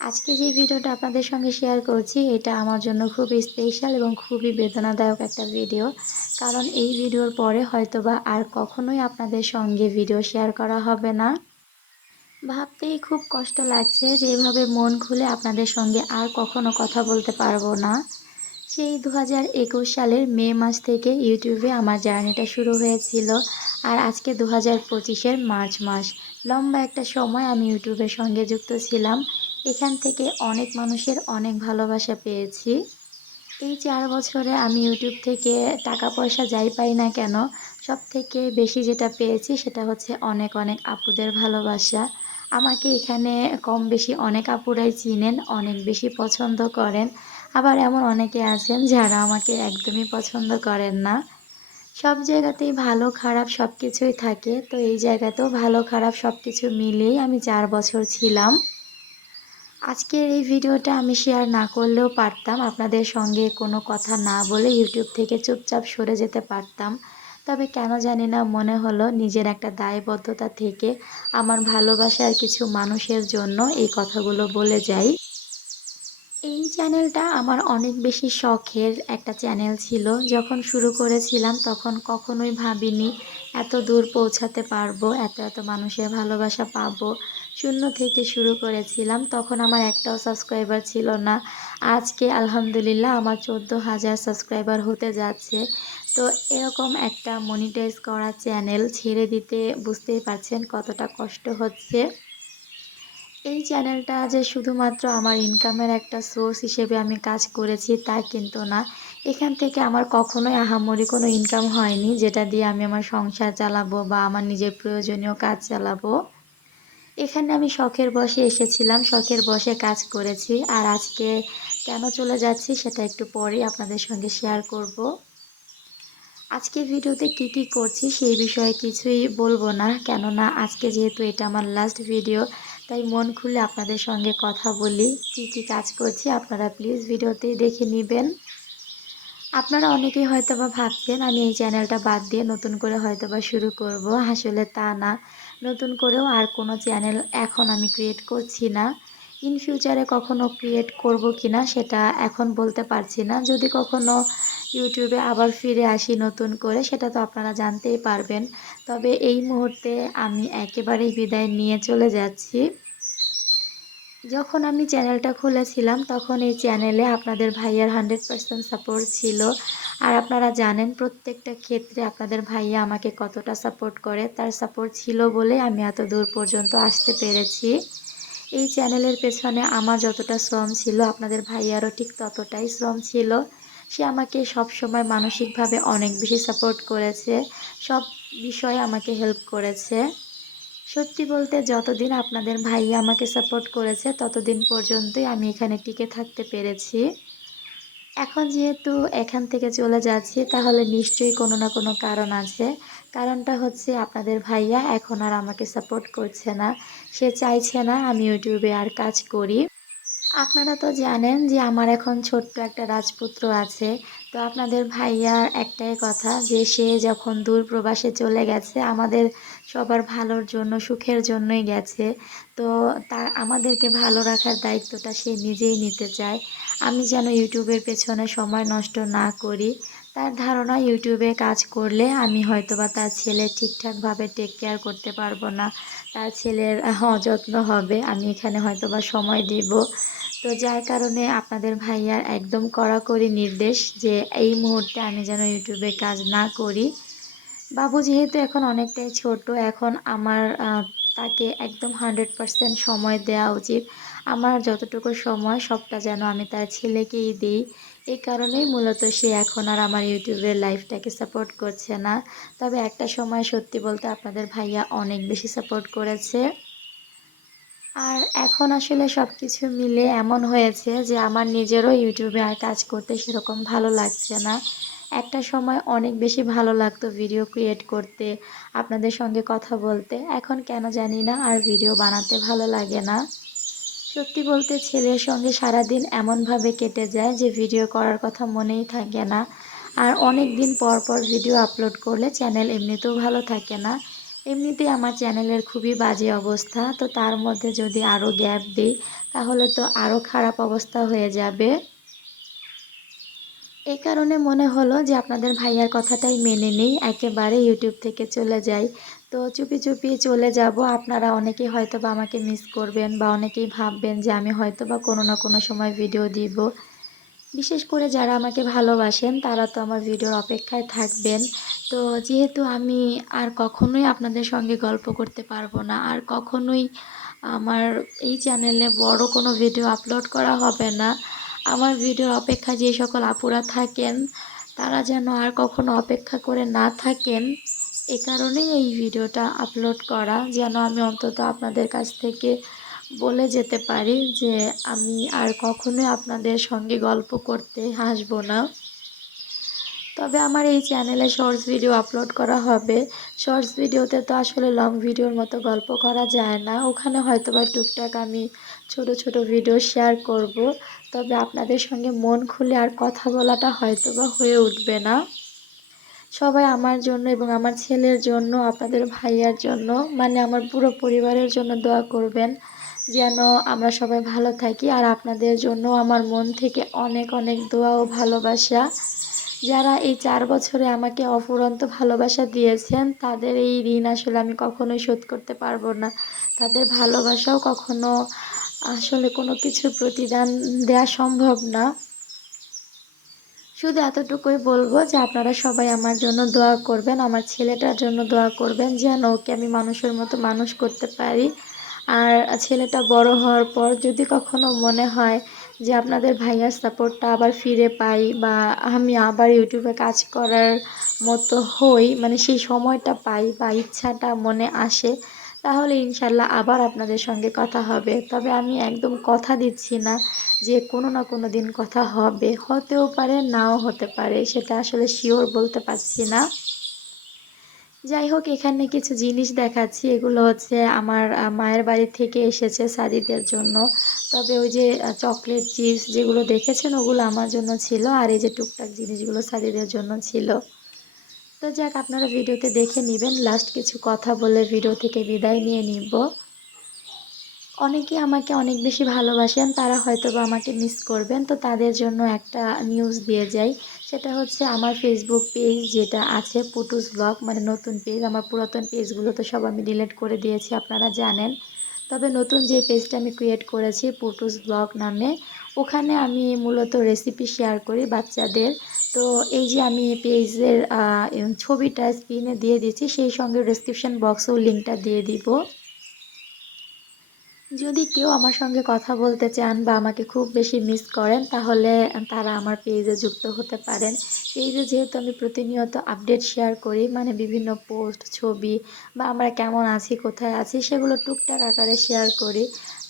আজকে যে ভিডিওটা আপনাদের সঙ্গে শেয়ার করছি, এটা আমার জন্য খুবই স্পেশাল এবং খুবই বেদনাদায়ক একটা ভিডিও কারণ এই ভিডিওর পরে হয়তোবা আর কখনোই আপনাদের সঙ্গে ভিডিও শেয়ার করা হবে না। ভাবতেই খুব কষ্ট লাগছে যে এভাবে মন খুলে আপনাদের সঙ্গে আর কখনো কথা বলতে পারব না। সেই দু হাজার একুশ সালের মে মাস থেকে ইউটিউবে আমার জার্নিটা শুরু হয়েছিল, আর আজকে দু হাজার মার্চ মাস। লম্বা একটা সময় আমি ইউটিউবের সঙ্গে যুক্ত ছিলাম। এখান থেকে অনেক মানুষের অনেক ভালোবাসা পেয়েছি। এই চার বছরে আমি ইউটিউব থেকে টাকা পয়সা যাই পাই না কেন সব থেকে বেশি যেটা পেয়েছি সেটা হচ্ছে অনেক অনেক আপুদের ভালোবাসা। আমাকে এখানে কম বেশি অনেক আপুরাই চিনেন, অনেক বেশি পছন্দ করেন। আবার এমন অনেকে আছেন যারা আমাকে একদমই পছন্দ করেন না। সব জায়গাতেই ভালো, খারাপ সব কিছুই থাকে। তো এই জায়গাতেও ভালো, খারাপ সব কিছু মিলিয়েই আমি চার বছর ছিলাম। আজকের এই ভিডিওটা আমি শেয়ার না করলেও পারতাম। আপনাদের সঙ্গে কোনো কথা না বলে ইউটিউব থেকে চুপচাপ সরে যেতে পারতাম। তবে কেন জানি না মনে হলো নিজের একটা দায়বদ্ধতা থেকে আমার ভালোবাসার কিছু মানুষের জন্য এই কথাগুলো বলে যাই। এই চ্যানেলটা আমার অনেক বেশি শখের একটা চ্যানেল ছিল। যখন শুরু করেছিলাম তখন কখনোই ভাবিনি এত দূর পৌঁছাতে পারব, এত এত মানুষের ভালোবাসা পাবো। শূন্য থেকে শুরু করেছিলাম, তখন আমার একটাও সাবস্ক্রাইবার ছিল না। আজকে আলহামদুলিল্লাহ আমার চোদ্দ হাজার সাবস্ক্রাইবার হতে যাচ্ছে। তো এরকম একটা মনিটাইজ করা চ্যানেল ছেড়ে দিতে বুঝতেই পারছেন কতটা কষ্ট হচ্ছে। এই চ্যানেলটা যে শুধুমাত্র আমার ইনকামের একটা সোর্স হিসেবে আমি কাজ করেছি তা কিন্তু না। এখান থেকে আমার কখনোই আহামরি কোনো ইনকাম হয়নি, যেটা দিয়ে আমি আমার সংসার চালাবো বা আমার নিজের প্রয়োজনীয় কাজ চালাবো। এখানে আমি শখের বসে এসেছিলাম, শখের বসে কাজ করেছি। আর আজকে কেন চলে যাচ্ছি সেটা একটু পরেই আপনাদের সঙ্গে শেয়ার করব। আজকে ভিডিওতে কি কি করছি সেই বিষয়ে কিছুই বলব না, কেননা আজকে যেহেতু এটা আমার লাস্ট ভিডিও তাই মন খুলে আপনাদের সঙ্গে কথা বলি, কি কি কাজ করছি আপনারা প্লিজ ভিডিওতেই দেখে নেবেন। আপনারা অনেকেই হয়তো বা ভাবছেন, আমি এই চ্যানেলটা বাদ দিয়ে নতুন করে হয়তো বা শুরু করব, আসলে তা না। নতুন করেও আর কোনো চ্যানেল এখন আমি ক্রিয়েট করছি না। ইন ফিউচারে কখনো ক্রিয়েট করব কি না সেটা এখন বলতে পারছি না। যদি কখনো ইউটিউবে আবার ফিরে আসি নতুন করে, সেটা তো আপনারা জানতেই পারবেন। তবে এই মুহূর্তে আমি একেবারেই বিদায় নিয়ে চলে যাচ্ছি। যখন আমি চ্যানেলটা খুলেছিলাম, তখন এই চ্যানেলে আপনাদের ভাইয়ার হান্ড্রেড পার্সেন্ট সাপোর্ট ছিল। আর আপনারা জানেন, প্রত্যেকটা ক্ষেত্রে আপনাদের ভাইয়া আমাকে কতটা সাপোর্ট করে। তার সাপোর্ট ছিল বলে আমি এত দূর পর্যন্ত আসতে পেরেছি। এই চ্যানেলের পেছনে আমার যতটা শ্রম ছিল, আপনাদের ভাইয়ারও ঠিক ততটাই শ্রম ছিল। সে আমাকে সব সময় মানসিকভাবে অনেক বেশি সাপোর্ট করেছে। সব বিষয়ে আমাকে হেল্প করেছে। সত্যি বলতে যতদিন আপনাদের ভাইয়া আমাকে সাপোর্ট করেছে, ততদিন পর্যন্তই আমি এখানে টিকে থাকতে পেরেছি। এখন যেহেতু এখান থেকে চলে যাচ্ছি, তাহলে নিশ্চয়ই কোনো না কোনো কারণ আছে। কারণটা হচ্ছে আপনাদের ভাইয়া এখন আর আমাকে সাপোর্ট করছে না। সে চাইছে না আমি ইউটিউবে আর কাজ করি। আপনারা তো জানেন যে আমার এখন ছোট্ট একটা রাজপুত্র আছে। তো আপনাদের ভাইয়ার একটাই কথা যে, সে যখন দূর প্রবাসে চলে গেছে, আমাদের সবার ভালোর জন্য, সুখের জন্যই গেছে। তো তার আমাদেরকে ভালো রাখার দায়িত্বটা সে নিজেই নিতে চায়। আমি যেন ইউটিউবের পেছনে সময় নষ্ট না করি। তার ধারণা, ইউটিউবে কাজ করলে আমি হয়তোবা তার ছেলে ঠিকঠাকভাবে টেক কেয়ার করতে পারব না। তার ছেলের অযত্ন হবে। আমি এখানে হয়তোবা সময় দিব। তো যার কারণে আপনাদের ভাইয়ার একদম কড়াকড়ি নির্দেশ যে এই মুহূর্তে আমি যেন ইউটিউবে কাজ না করি। বাবু যেহেতু এখন অনেকটাই ছোট, এখন আমার তাকে একদম হান্ড্রেড পারসেন্ট সময় দেওয়া উচিত। আমার যতটুকু সময়, সবটা যেন আমি তার ছেলেকেই দিই। এই কারণেই মূলত সে এখন আর আমার ইউটিউবের লাইফটাকে সাপোর্ট করছে না। তবে একটা সময় সত্যি বলতে আপনাদের ভাইয়া অনেক বেশি সাপোর্ট করেছে। আর এখন আসলে সব কিছু মিলে এমন হয়েছে যে আমার নিজেরও ইউটিউবে আর কাজ করতে সেরকম ভালো লাগছে না। একটা সময় অনেক বেশি ভালো লাগতো ভিডিও ক্রিয়েট করতে, আপনাদের সঙ্গে কথা বলতে। এখন কেন জানি না, আর ভিডিও বানাতে ভালো লাগে না। সত্যি বলতে ছেলের সঙ্গে সারাদিন এমনভাবে কেটে যায় যে ভিডিও করার কথা মনেই থাকে না। আর অনেক দিন পর পর ভিডিও আপলোড করলে চ্যানেল এমনিতেও ভালো থাকে না। এমনিতেই আমার চ্যানেলের খুবই বাজে অবস্থা, তো তার মধ্যে যদি আরও গ্যাপ দিই, তাহলে তো আরও খারাপ অবস্থা হয়ে যাবে। এই কারণে মনে হলো যে আপনাদের ভাইয়ার কথাটাই মেনে নিই, একেবারে ইউটিউব থেকে চলে যাই। তো চুপি চুপি চলে যাব, আপনারা অনেকেই হয়তো বা আমাকে মিস করবেন বা অনেকেই ভাববেন যে আমি হয়তো বা কোনো না কোনো সময় ভিডিও দিব। বিশেষ করে যারা আমাকে ভালোবাসেন, তারা তো আমার ভিডিওর অপেক্ষায় থাকবেন। তো যেহেতু আমি আর কখনোই আপনাদের সঙ্গে গল্প করতে পারব না, আর কখনোই আমার এই চ্যানেলে বড় কোনো ভিডিও আপলোড করা হবে না, আমার ভিডিওর অপেক্ষা যে সকল আপুরা থাকেন, তারা যেন আর কখনো অপেক্ষা করে না থাকেন, এ কারণেই এই ভিডিওটা আপলোড করা, যেন আমি অন্তত আপনাদের কাছ থেকে বলে যেতে পারি যে আমি আর কখনোই আপনাদের সঙ্গে গল্প করতে হাসব না। তবে আমার এই চ্যানেলে শর্টস ভিডিও আপলোড করা হবে। শর্টস ভিডিওতে তো আসলে লং ভিডিওর মতো গল্প করা যায় না। ওখানে হয়তো বা টুকটাক আমি ছোট ছোট ভিডিও শেয়ার করব। তবে আপনাদের সঙ্গে মন খুলে আর কথা বলাটা হয়তো বা হয়ে উঠবে না। সবাই আমার জন্য এবং আমার ছেলের জন্য, আপনাদের ভাইয়ার জন্য মানে আমার পুরো পরিবারের জন্য দোয়া করবেন। যেন আমরা সবাই ভালো থাকি আর আপনাদের জন্য আমার মন থেকে অনেক অনেক দোয়া ও ভালোবাসা। যারা এই চার বছরে আমাকে অফুরন্ত ভালোবাসা দিয়েছেন, তাদের এই ঋণ আসলে আমি কখনোই শোধ করতে পারব না। তাদের ভালোবাসাও কখনো আসলে কোনো কিছুর প্রতিদান দেওয়া সম্ভব না। শুধু এতটুকুই বলব যে আপনারা সবাই আমার জন্য দোয়া করবেন, আমার ছেলেটার জন্য দোয়া করবেন, যেন ওকে আমি মানুষের মতো মানুষ করতে পারি। আর ছেলেটা বড় হওয়ার পর যদি কখনো মনে হয় যে আপনাদের ভাইয়ার সাপোর্টটা আবার ফিরে পাই বা আমি আবার ইউটিউবে কাজ করার মতো হই মানে সেই সময়টা পাই বা ইচ্ছাটা মনে আসে, তাহলে ইনশাল্লাহ আবার আপনাদের সঙ্গে কথা হবে। তবে আমি একদম কথা দিচ্ছি না যে কোনো না কোনো দিন কথা হবে। হতেও পারে, নাও হতে পারে, সেটা আসলে শিওর বলতে পারছি না। যাই হোক, এখানে কিছু জিনিস দেখাচ্ছি। এগুলো হচ্ছে আমার মায়ের বাড়ি থেকে এসেছে সাদিদের জন্য। তবে ওই যে চকলেট চিপস যেগুলো দেখেছেন, ওগুলো আমার জন্য ছিল। আর এই যে টুকটাক জিনিসগুলো সাদিদের জন্য ছিল। তো যাক, আপনারা ভিডিওতে দেখে নেবেন। লাস্ট কিছু কথা বলে ভিডিও থেকে বিদায় নিয়ে নিব। অনেকে আমাকে অনেক বেশি ভালোবাসেন, তারা হয়তো বা আমাকে মিস করবেন। তো তাদের জন্য একটা নিউজ দিয়ে যাই। সেটা হচ্ছে আমার ফেসবুক পেজ যেটা আছে পুটুস ব্লগ মানে নতুন পেজ আমার পুরাতন পেজগুলো তো সব আমি ডিলিট করে দিয়েছি, আপনারা জানেন। তবে নতুন যে পেজটা আমি ক্রিয়েট করেছি পুটুস ব্লগ নামে, ওখানে আমি মূলত রেসিপি শেয়ার করি বাচ্চাদের। তো এই যে আমি পেজের ছবিটা স্ক্রিনে দিয়ে দিচ্ছি, সেই সঙ্গে ডিসক্রিপশান বক্সেও লিঙ্কটা দিয়ে দিব। যদি কেউ আমার সঙ্গে কথা বলতে চান বা আমাকে খুব বেশি মিস করেন, তাহলে তারা আমার পেজে যুক্ত হতে পারেন। পেজে যেহেতু আমি প্রতিনিয়ত আপডেট শেয়ার করি মানে বিভিন্ন পোস্ট ছবি বা আমরা কেমন আছি, কোথায় আছি, সেগুলো টুকটাক আকারে শেয়ার করি।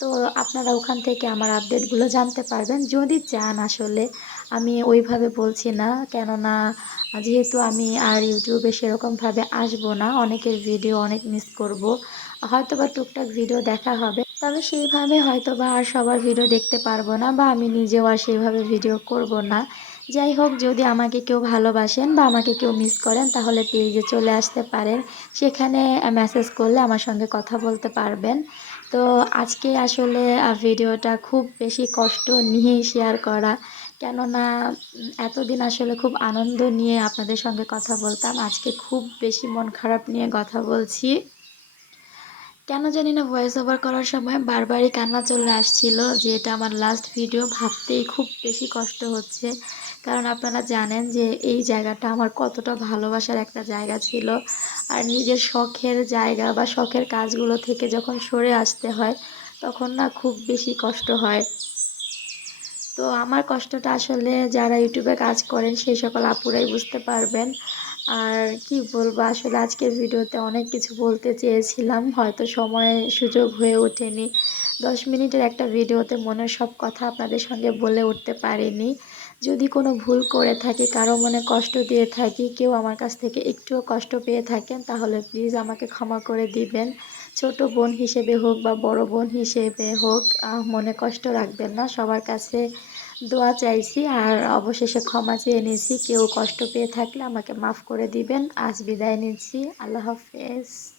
তো আপনারা ওখান থেকে আমার আপডেটগুলো জানতে পারবেন। যদি চান আসলে, আমি ওইভাবে বলছি না। কেননা যেহেতু আমি আর ইউটিউবে সেরকমভাবে আসব না, অনেকের ভিডিও অনেক মিস করব। হয়তো বা টুকটাক ভিডিও দেখা হবে। তবে সেইভাবে হয়তো বা আর সবার ভিডিও দেখতে পারব না বা আমি নিজেও আর সেইভাবে ভিডিও করব না। যাই হোক, যদি আমাকে কেউ ভালোবাসেন বা আমাকে কেউ মিস করেন, তাহলে পেজে চলে আসতে পারেন। সেখানে মেসেজ করলে আমার সঙ্গে কথা বলতে পারবেন। তো আজকে আসলে ভিডিওটা খুব বেশি কষ্ট নিয়েই শেয়ার করা, কেননা এতদিন আসলে খুব আনন্দ নিয়ে আপনাদের সঙ্গে কথা বলতাম। আজকে খুব বেশি মন খারাপ নিয়ে কথা বলছি। কেন জানি না ভয়েস ওভার করার সময় বারবারই কান্না চলে আসছিল যে এটা আমার লাস্ট ভিডিও ভাবতেই খুব বেশি কষ্ট হচ্ছে। কারণ আপনারা জানেন যে এই জায়গাটা আমার কতটা ভালোবাসার একটা জায়গা ছিল। আর নিজের শখের জায়গা বা শখের কাজগুলো থেকে যখন সরে আসতে হয়, তখন না খুব বেশি কষ্ট হয়। তো আমার কষ্টটা আসলে যারা ইউটিউবে কাজ করেন, সেই সকল আপুরাই বুঝতে পারবেন। আর কি বলব, আসলে আজকের ভিডিওতে অনেক কিছু বলতে চেয়েছিলাম, হয়তো সময় সুযোগ হয়ে ওঠেনি। দশ মিনিটের একটা ভিডিওতে মনের সব কথা আপনাদের সঙ্গে বলে উঠতে পারিনি। যদি কোনো ভুল করে থাকি, কারও মনে কষ্ট দিয়ে থাকি, কেউ আমার কাছ থেকে একটুও কষ্ট পেয়ে থাকেন, তাহলে প্লিজ আমাকে ক্ষমা করে দিবেন। ছোট বোন হিসেবে হোক বা বড় বোন হিসেবে হোক মনে কষ্ট রাখবেন না। সবার কাছে দোয়া চাইছি আর অবশেষে ক্ষমা চেয়ে নিয়েছি। কেউ কষ্ট পেয়ে থাকলে আমাকে মাফ করে দিবেন। আজ বিদায় নিচ্ছি। আল্লাহ হাফেজ।